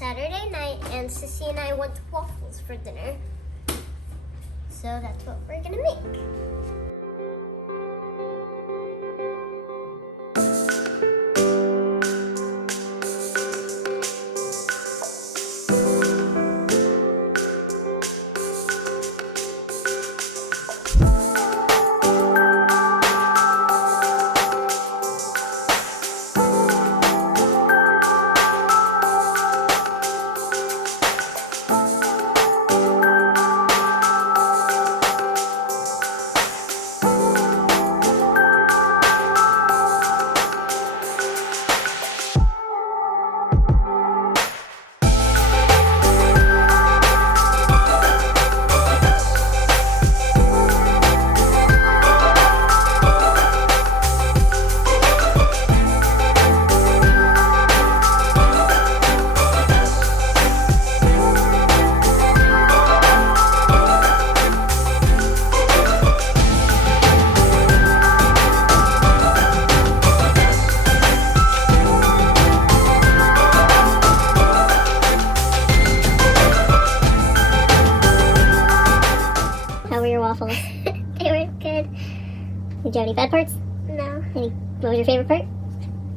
Saturday night, and Sissy and I want waffles for dinner. So that's what we're gonna make. How were your waffles? They were good. Did you have any bad parts? No. What was your favorite part?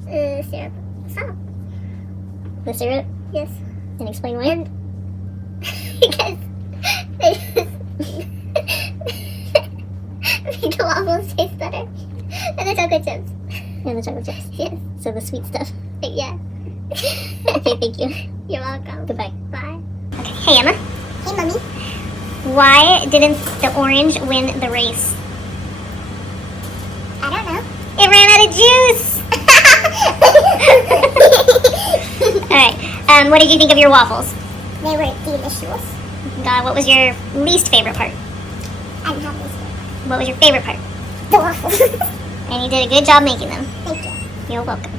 Syrup. Stop. The syrup? Yes. And explain why? And because they just make the waffles taste better. And the chocolate chips. And the chocolate chips? Yes. So the sweet stuff? Yeah. Okay, thank you. You're welcome. Goodbye. Bye. Okay. Hey, Emma. Hey, Mommy. Why didn't the orange win the race? I don't know. It ran out of juice! Alright, what did you think of your waffles? They were delicious. What was your least favorite part? I didn't have least favorite part. What was your favorite part? The waffles. And you did a good job making them. Thank you. You're welcome.